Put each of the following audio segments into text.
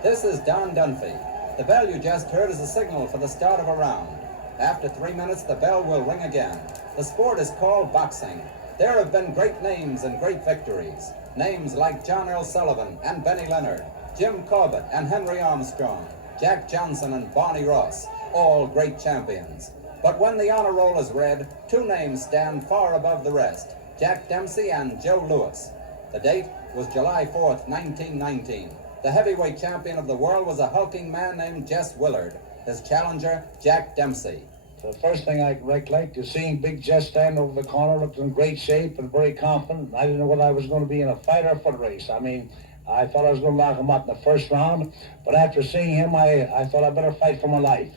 This is Don Dunphy. The bell you just heard is a signal for the start of a round. After 3 minutes, the bell will ring again. The sport is called boxing. There have been great names and great victories. Names like John L. Sullivan and Benny Leonard, Jim Corbett and Henry Armstrong, Jack Johnson and Barney Ross, all great champions. But when the honor roll is read, two names stand far above the rest, Jack Dempsey and Joe Louis. The date was July 4th, 1919. The heavyweight champion of the world was a hulking man named Jess Willard. His challenger, Jack Dempsey. The first thing I recollect is seeing Big Jess stand over the corner, looked in great shape and very confident. I didn't know whether I was going to be in a fight or a foot race. I mean, I thought I was going to knock him out in the first round, but after seeing him, I thought I better fight for my life.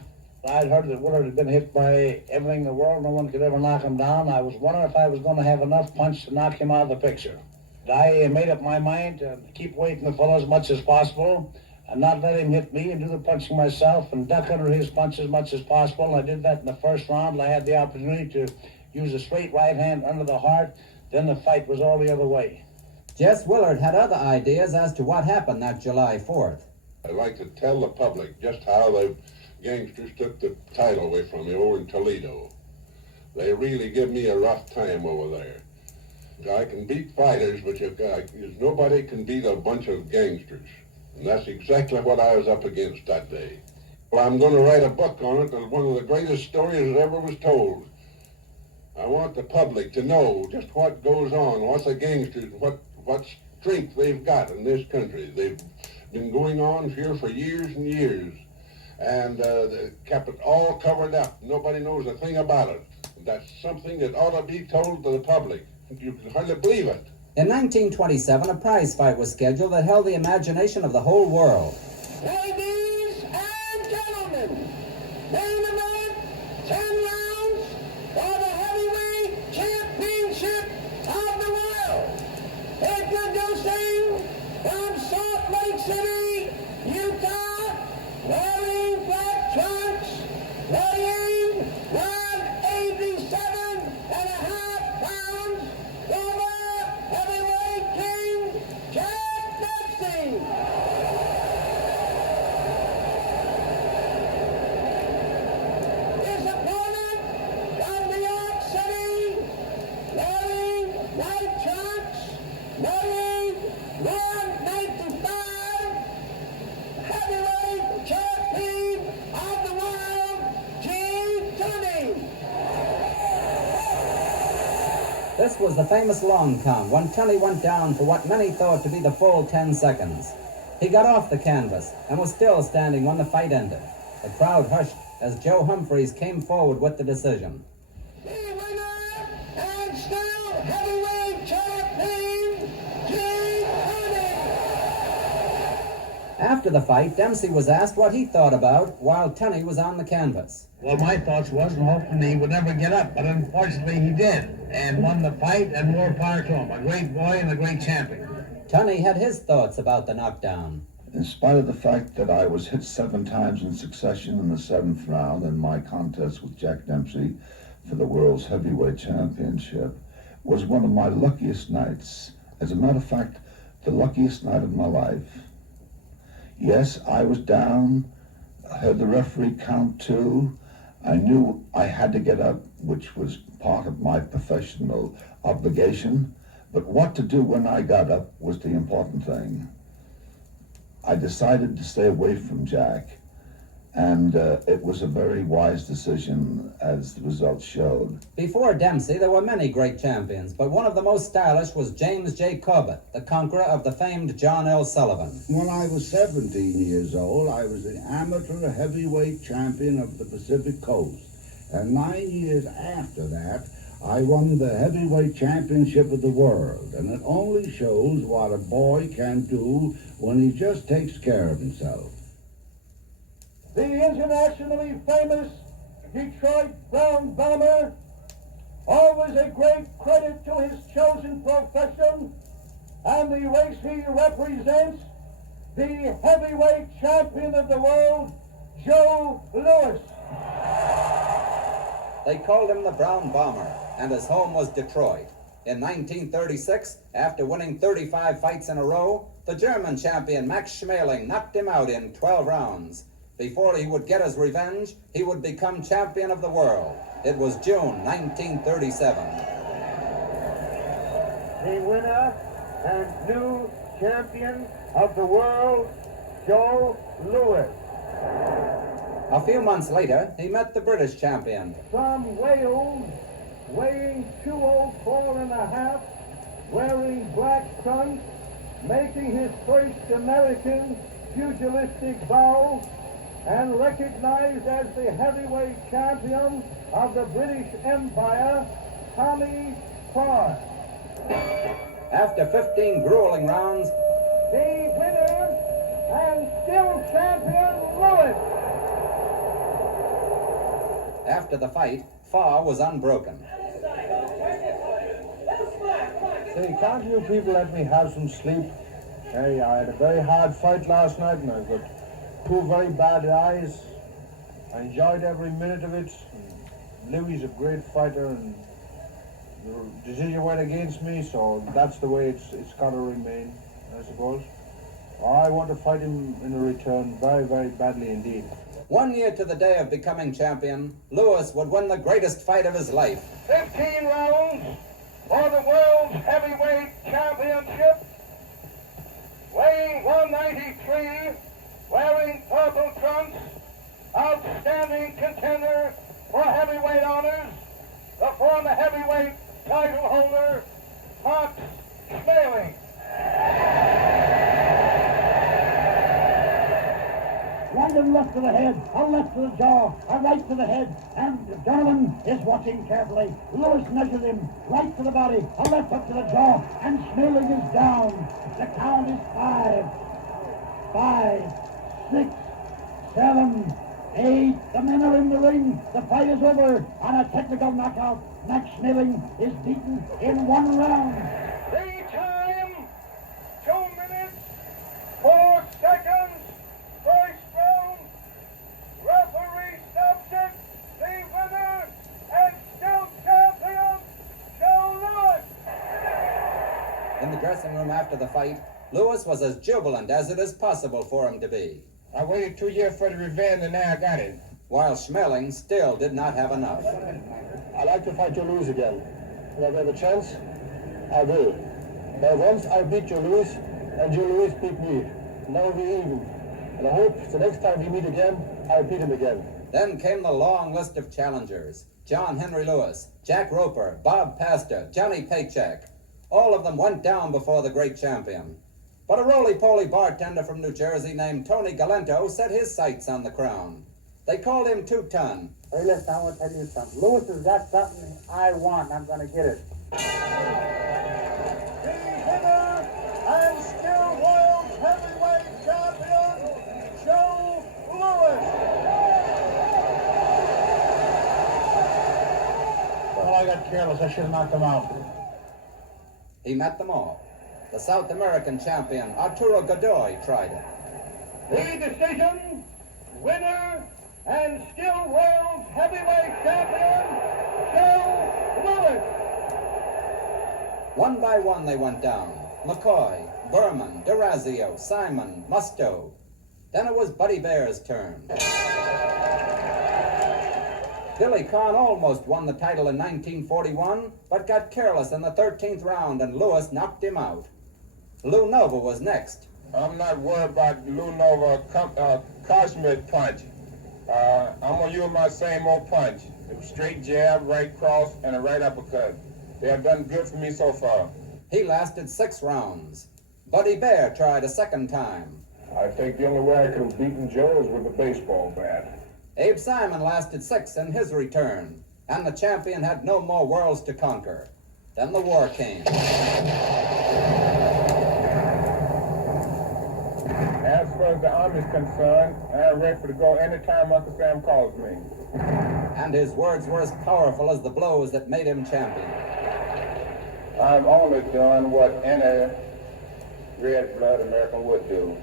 I'd heard that Willard had been hit by everything in the world. No one could ever knock him down. I was wondering if I was going to have enough punch to knock him out of the picture. I made up my mind to keep away from the fellow as much as possible and not let him hit me and do the punching myself and duck under his punch as much as possible. And I did that in the first round. I had the opportunity to use a straight right hand under the heart. Then the fight was all the other way. Jess Willard had other ideas as to what happened that July 4th. I'd like to tell the public just how the gangsters took the title away from me over in Toledo. They really give me a rough time over there. I can beat fighters, but nobody can beat a bunch of gangsters. And that's exactly what I was up against that day. Well, I'm going to write a book on it, and one of the greatest stories that ever was told. I want the public to know just what goes on, what the gangsters, what strength they've got in this country. They've been going on here for years and years, and they kept it all covered up. Nobody knows a thing about it. That's something that ought to be told to the public. You can hardly believe it. In 1927, a prize fight was scheduled that held the imagination of the whole world. Ladies and gentlemen, main event, 10 rounds for the heavyweight championship of the world. Introducing from Salt Lake City, Utah, wearing black trunks, weighing 187.5 pounds, former heavyweight king, Jack Dempsey. His opponent from New York City, wearing white trunks, weighing 195, heavyweight champion of the world, G. This was the famous long count when Tunney went down for what many thought to be the full 10 seconds. He got off the canvas and was still standing when the fight ended. The crowd hushed as Joe Humphreys came forward with the decision. The winner and still heavyweight champion, G. After the fight, Dempsey was asked what he thought about while Tunney was on the canvas. Well, my thoughts wasn't hoping he would never get up, but unfortunately he did, and won the fight, and more power to him. A great boy and a great champion. Tunney had his thoughts about the knockdown. In spite of the fact that I was hit 7 times in succession in the 7th round in my contest with Jack Dempsey for the world's heavyweight championship, was one of my luckiest nights. As a matter of fact, the luckiest night of my life. Yes, I was down. I heard the referee count 2. I knew I had to get up, which was part of my professional obligation. But what to do when I got up was the important thing. I decided to stay away from Jack, and it was a very wise decision, as the results showed. Before Dempsey, there were many great champions, but one of the most stylish was James J. Corbett, the conqueror of the famed John L. Sullivan. When I was 17 years old, I was the amateur heavyweight champion of the Pacific Coast. And 9 years after that, I won the heavyweight championship of the world. And it only shows what a boy can do when he just takes care of himself. The internationally famous Detroit Brown Bomber, always a great credit to his chosen profession and the race he represents, the heavyweight champion of the world, Joe Louis. They called him the Brown Bomber, and his home was Detroit. In 1936, after winning 35 fights in a row, the German champion Max Schmeling knocked him out in 12 rounds. Before he would get his revenge, he would become champion of the world. It was June 1937. The winner and new champion of the world, Joe Louis. A few months later, he met the British champion. From Wales, weighing 204.5, wearing black trunks, making his first American pugilistic bout, and recognized as the heavyweight champion of the British Empire, Tommy Clark. After 15 grueling rounds, The winner and still champion, Louis. after the fight, Farr was unbroken. Say, can't you people let me have some sleep? Hey, I had a very hard fight last night and I've got two very bad eyes. I enjoyed every minute of it. Louis a great fighter and the decision went against me, so that's the way it's got to remain, I suppose. I want to fight him in a return very, very badly indeed. 1 year to the day of becoming champion, Lewis would win the greatest fight of his life. 15 rounds for the world's heavyweight championship. Weighing 193, wearing purple trunks, outstanding contender for heavyweight honors, the former heavyweight title holder, Max Schmeling. Right and left to the head, a left to the jaw, a right to the head, and Donovan is watching carefully. Lewis measured him, right to the body, a left up to the jaw, and Schmeling is down. The count is 5, 6, 7, 8. The men are in the ring. The fight is over on a technical knockout. Max Schmeling is beaten in 1 round. The time, 2 minutes, 4 seconds, first round. Referee stops it. The winner and still champion, Joe Louis. In the dressing room after the fight, Lewis was as jubilant as it is possible for him to be, I waited 2 years for the revenge and now I got it. while Schmeling still did not have enough. I like to fight Joe Louis again. If I have a chance, I will. But once I beat Joe Louis, and Joe Louis beat me. Now we're even. And I hope the next time we meet again, I'll beat him again. Then came the long list of challengers. John Henry Lewis, Jack Roper, Bob Pastor, Johnny Paycheck. All of them went down before the great champion. But a roly-poly bartender from New Jersey named Tony Galento set his sights on the crown. They called him Two-Ton. Hey, listen, I want to tell you something. Lewis has got something I want. I'm going to get it. The winner and still world's heavyweight champion, Joe Louis. Well, I got careless. I should have knocked him out. He met them all. The South American champion, Arturo Godoy, tried it. The decision, winner and still world's heavyweight champion, Joe Louis. One by one they went down. McCoy, Berman, DeRazio, Simon, Musto. Then it was Buddy Bear's turn. Billy Conn almost won the title in 1941, but got careless in the 13th round and Lewis knocked him out. Lou Nova was next. I'm not worried about Lou Nova cosmic punch. I'm going to use my same old punch. A straight jab, right cross, and a right uppercut. They have done good for me so far. He lasted 6 rounds. Buddy Bear tried a second time. I think the only way I could have beaten Joe is with a baseball bat. Abe Simon lasted 6 in his return, and the champion had no more worlds to conquer. Then the war came. As far as the Army's concerned, I'm ready to go anytime Uncle Sam calls me. And his words were as powerful as the blows that made him champion. I'm only doing what any red-blooded American would do.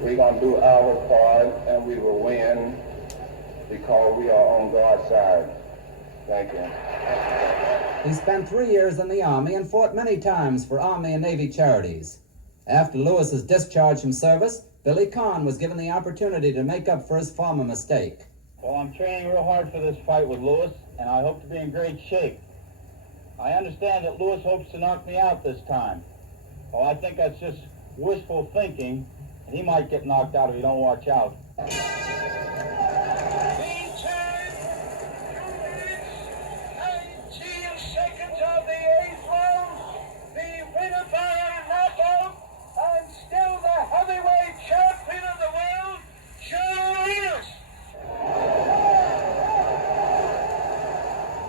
We're going to do our part, and we will win because we are on God's side. Thank you. He spent 3 years in the Army and fought many times for Army and Navy charities. After Lewis's discharge from service, Billy Conn was given the opportunity to make up for his former mistake. Well, I'm training real hard for this fight with Lewis, and I hope to be in great shape. I understand that Lewis hopes to knock me out this time. Well, I think that's just wishful thinking, and he might get knocked out if he don't watch out.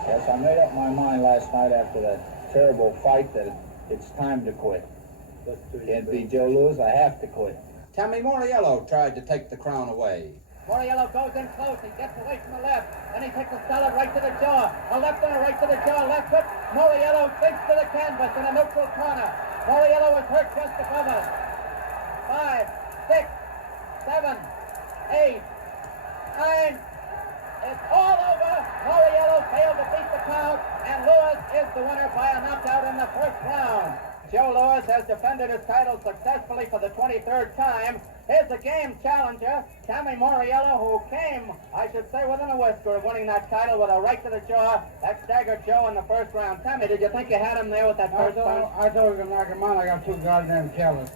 Yes, I made up my mind last night after that terrible fight that it's time to quit. Can't beat Joe Louis, I have to quit. Tommy Moriello tried to take the crown away. Moriello goes in close. He gets away from the left. Then he takes a solid right to the jaw. A left and a right to the jaw. Left hook. Moriello sinks to the canvas in a neutral corner. Moriello is hurt just above us. 5, 6, 7, 8, 9. It's all over. Moriello failed to beat the count, and Lewis is the winner by a knockout in the first round. Joe Louis has defended his title successfully for the 23rd time. Here's the game challenger, Tommy Moriello, who came, I should say, within a whisker of winning that title with a right to the jaw. That staggered Joe in the first round. Tommy, did you think you had him there with that first punch? I thought we could knock him out. I got too goddamn careless.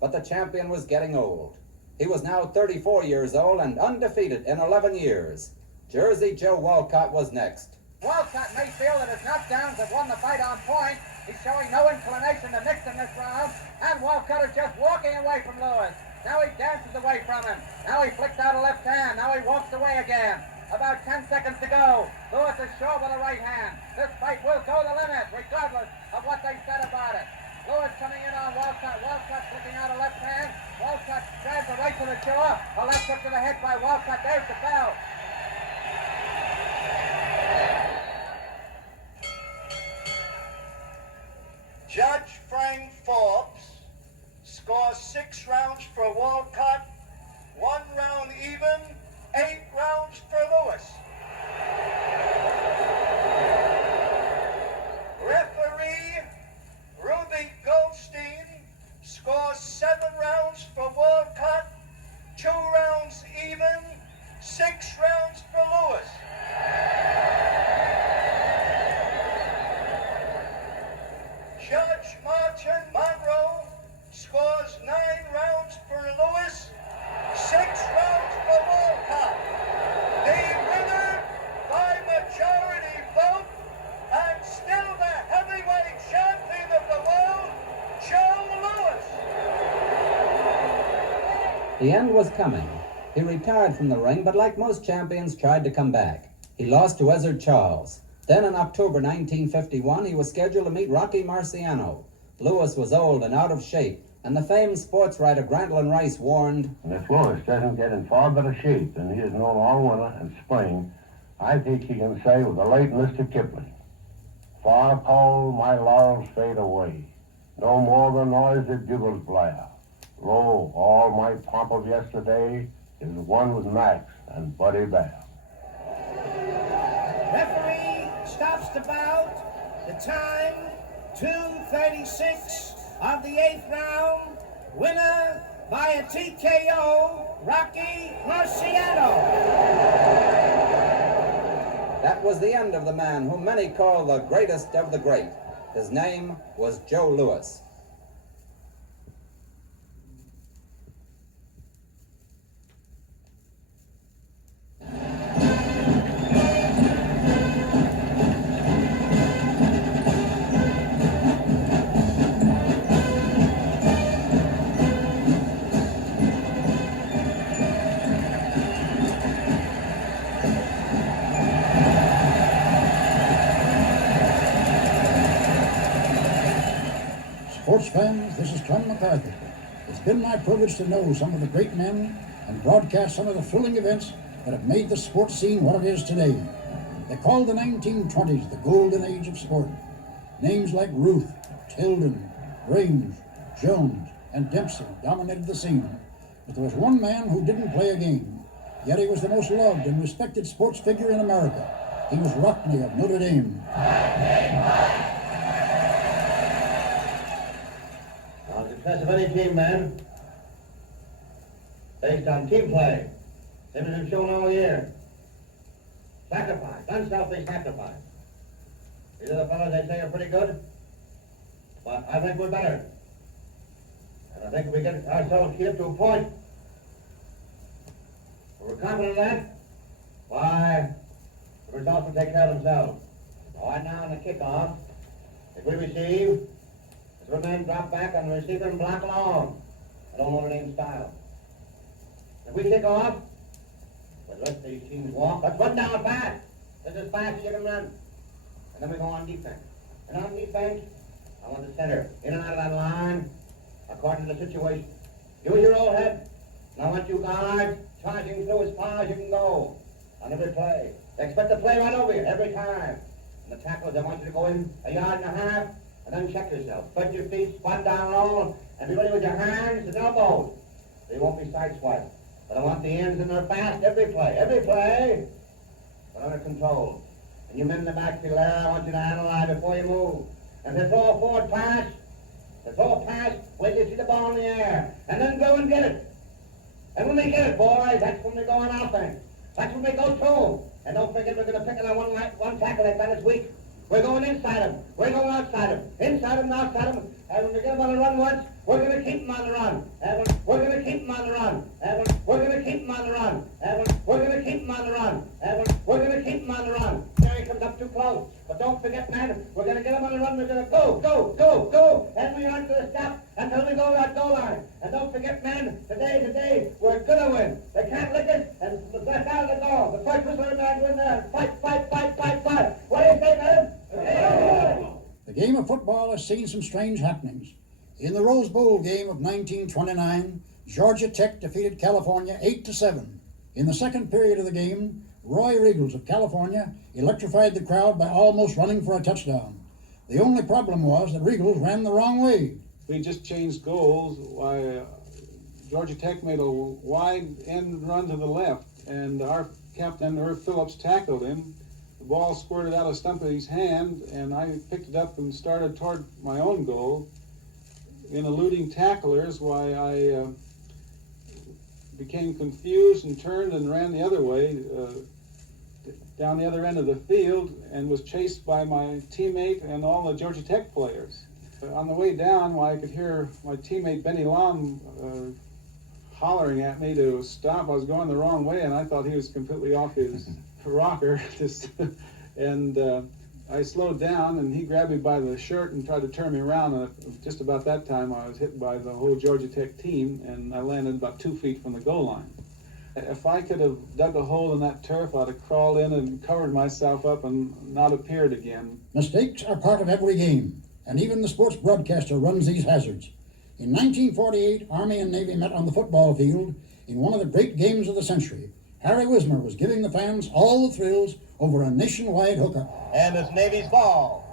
But the champion was getting old. He was now 34 years old and undefeated in 11 years. Jersey Joe Walcott was next. Walcott may feel that his knockdowns have won the fight on point. He's showing no inclination to mix in this round, and Walcott is just walking away from Lewis. Now he dances away from him. Now he flicks out a left hand. Now he walks away again. About 10 seconds to go. Lewis is sure with a right hand. This fight will go the limit, regardless of what they said about it. Lewis coming in on Walcott. Walcott flicking out a left hand. Walcott drives a right to the jaw. A left hook to the head by Walcott. There's the bell. Judge Frank Forbes scores 6 rounds for Walcott, 1 round even, 8 rounds for Lewis. Referee Ruby Goldstein scores 7 rounds for Walcott, 2 rounds even, 6 rounds for Lewis. Judge Martin Monroe scores 9 rounds for Lewis, 6 rounds for Walcott. The winner by majority vote, and still the heavyweight champion of the world, Joe Louis. The end was coming. He retired from the ring, but like most champions, tried to come back. He lost to Ezzard Charles. Then in October 1951, he was scheduled to meet Rocky Marciano. Lewis was old and out of shape, and the famed sports writer Grantland Rice warned, And if Lewis doesn't get in far better shape than he has known all winter and spring, I think he can say with the late Mr. Kipling, "Far cold my laurels fade away, no more the noise that bugles blare. Lo, all my pomp of yesterday is one with Max and Buddy Bear." Referee stops the bout. The time, 2:36 of the 8th round. Winner by a TKO, Rocky Marciano. that was the end of the man whom many call the greatest of the great. His name was Joe Louis. Sports fans, this is Clem McCarthy. It's been my privilege to know some of the great men and broadcast some of the thrilling events that have made the sports scene what it is today. They called the 1920s the golden age of sport. Names like Ruth, Tilden, Grange, Jones, and Dempsey dominated the scene. But there was one man who didn't play a game. yet he was the most loved and respected sports figure in America. He was Rockney of Notre Dame. The success of any team, man, based on team play. They've been shown all year. Sacrifice, unselfish sacrifice. These are the fellows they say are pretty good, but I think we're better. And I think if we get ourselves here to a point where we're confident of that, why, the results will take care of themselves. Right now in the kickoff, if we receive, the men drop back and the receiver and block long. I don't know Notre Dame style. If we kick off, but the rest of these teams walk, let's run down fast. That's as fast as you can run. And then we go on defense. And on defense, I want the center in and out of that line according to the situation. Use your old head. And I want you guys charging through as far as you can go on every play. They expect to play right over you every time. And the tacklers, I want you to go in a yard and a half and then check yourself. Spread your feet, squat down low, and be ready with your hands and elbows. They won't be sideswiped. But I want the ends in there fast every play, but under control. And you men in the backfield there, I want you to analyze before you move. And if they throw a forward pass, wait till you see the ball in the air, and then go and get it. And when they get it, boys, that's when they go on offense. That's when they go through. And don't forget, we're going to pick on one tackle like that this week. We're going inside them. We're going outside them. Inside them and outside them. And when we get them on the run once, we're going to keep them on the run. And we're going to keep them on the run. And we're going to keep them on the run. And we're going to keep them on the run. And we're going to keep them on the run. There he comes up too close. But don't forget, man, we're going to get them on the run. We're going to go. And we aren't going to stop until we go to that goal line. And don't forget, man, today, we're going to win. They can't lick us, and that's out of the goal. The first whistle man go in there and fight. What do you say, man? The game of football has seen some strange happenings. In the Rose Bowl game of 1929, Georgia Tech defeated California 8-7. In the second period of the game, Roy Riegels of California electrified the crowd by almost running for a touchdown. The only problem was that Riegels ran the wrong way. We just changed goals. Georgia Tech made a wide end run to the left, and our captain, Irv Phillips, tackled him. The ball squirted out of Stumpy's hand, and I picked it up and started toward my own goal. In eluding tacklers, I became confused and turned and ran the other way, down the other end of the field, and was chased by my teammate and all the Georgia Tech players. On the way down, I could hear my teammate Benny Lom hollering at me to stop. I was going the wrong way, and I thought he was completely off his rocker. And I slowed down, and he grabbed me by the shirt and tried to turn me around. And just about that time, I was hit by the whole Georgia Tech team, and I landed about 2 feet from the goal line. If I could have dug a hole in that turf, I'd have crawled in and covered myself up and not appeared again. Mistakes are part of every game, and even the sports broadcaster runs these hazards. In 1948, Army and Navy met on the football field in one of the great games of the century. Harry Wismer was giving the fans all the thrills over a nationwide hookup. And it's Navy's ball.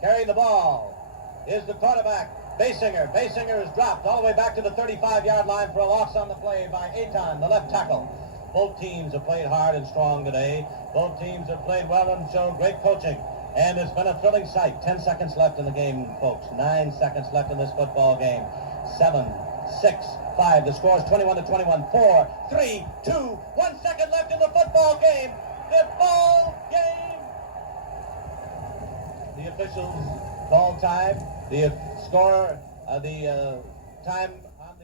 Carrying the ball is the quarterback, Basinger. Basinger is dropped all the way back to the 35-yard line for a loss on the play by A2a, the left tackle. Both teams have played hard and strong today. Both teams have played well and shown great coaching. And it's been a thrilling sight. 10 seconds left in the game, folks. 9 seconds left in this football game. 7, 6, 5. The score is 21-21. 4, 3, 2, 1 second left in the football game. The ball game. The officials call time. The score, time.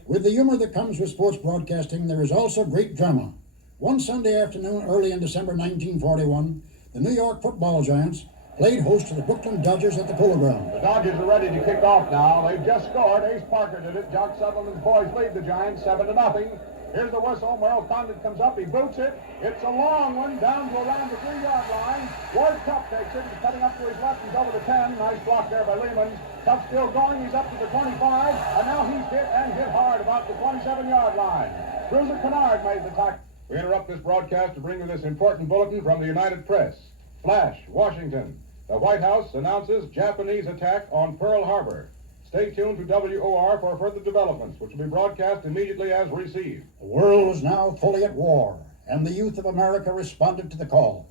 With the humor that comes with sports broadcasting, there is also great drama. One Sunday afternoon early in December 1941, the New York football giants played host to the Brooklyn Dodgers at the Polo Ground. The Dodgers are ready to kick off now. They've just scored. Ace Parker did it. Jock Sutherland's boys lead the Giants 7-0. Here's the whistle. Merle Condit comes up. He boots it. It's a long one down to around the 3-yard line. Ward Tuck takes it. He's cutting up to his left. He's over the 10. Nice block there by Lehman. Tuck still going. He's up to the 25. And now he's hit hard about the 27-yard line. Bruiser Kennard made the tackle. We interrupt this broadcast to bring you this important bulletin from the United Press. Flash, Washington. The White House announces Japanese attack on Pearl Harbor. Stay tuned to WOR for further developments, which will be broadcast immediately as received. The world was now fully at war, and the youth of America responded to the call.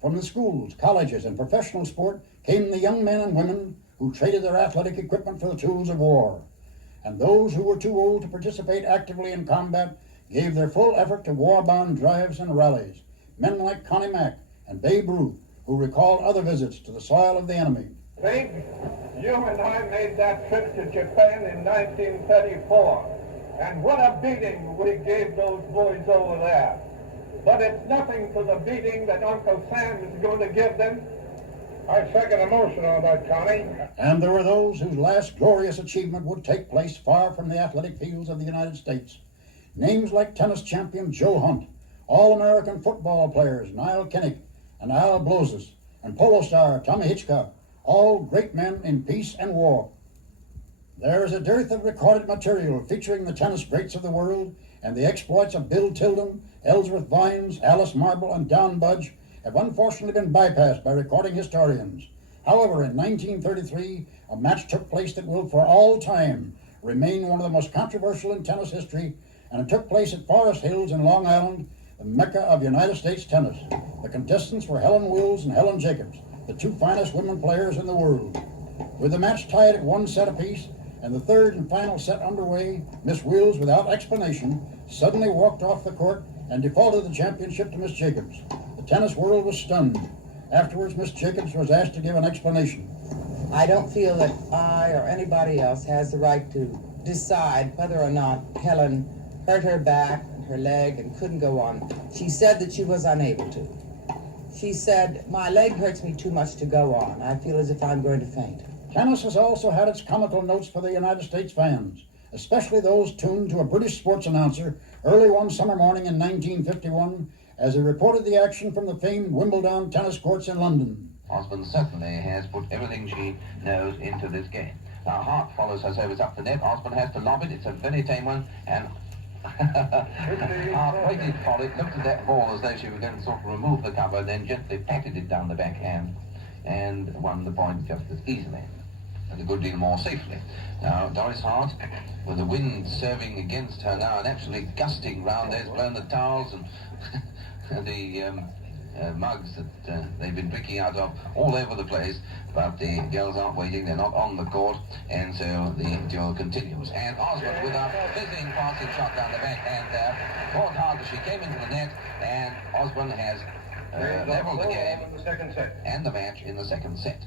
From the schools, colleges, and professional sport came the young men and women who traded their athletic equipment for the tools of war. And those who were too old to participate actively in combat gave their full effort to war-bound drives and rallies. Men like Connie Mack and Babe Ruth, who recalled other visits to the soil of the enemy. Babe, you and I made that trip to Japan in 1934, and what a beating we gave those boys over there. But it's nothing to the beating that Uncle Sam is going to give them. I second the motion on that, Connie. And there were those whose last glorious achievement would take place far from the athletic fields of the United States. Names like tennis champion Joe Hunt, All-American football players Niall Kinnick and Al Bloses, and polo star Tommy Hitchcock, all great men in peace and war. There is a dearth of recorded material featuring the tennis greats of the world, and the exploits of Bill Tilden, Ellsworth Vines, Alice Marble, and Don Budge have unfortunately been bypassed by recording historians. However, in 1933, a match took place that will for all time remain one of the most controversial in tennis history, and it took place at Forest Hills in Long Island, the mecca of United States tennis. The contestants were Helen Wills and Helen Jacobs, the two finest women players in the world. With the match tied at 1 set apiece, and the third and final set underway, Miss Wills, without explanation, suddenly walked off the court and defaulted the championship to Miss Jacobs. The tennis world was stunned. Afterwards, Miss Jacobs was asked to give an explanation. I don't feel that I or anybody else has the right to decide whether or not Helen hurt her back and her leg and couldn't go on. She said that she was unable to. She said, my leg hurts me too much to go on. I feel as if I'm going to faint. Tennis has also had its comical notes for the United States fans, especially those tuned to a British sports announcer early one summer morning in 1951 as he reported the action from the famed Wimbledon tennis courts in London. Osborne certainly has put everything she knows into this game. Now Hart follows her service up the net. Osborne has to lob it. It's a very tame one, and Hart waited for it, looked at that ball as though she was going to sort of remove the cover, then gently patted it down the backhand and won the point just as easily and a good deal more safely. Now Doris Hart, with the wind serving against her now and actually gusting round, there's blown the towels and the mugs that they've been drinking out of all over the place, but the girls aren't waiting, they're not on the court, and so the duel continues. And Osborne with a fizzing passing shot down the backhand there, fought hard as she came into the net, and Osborne has leveled the game and the match in the second set.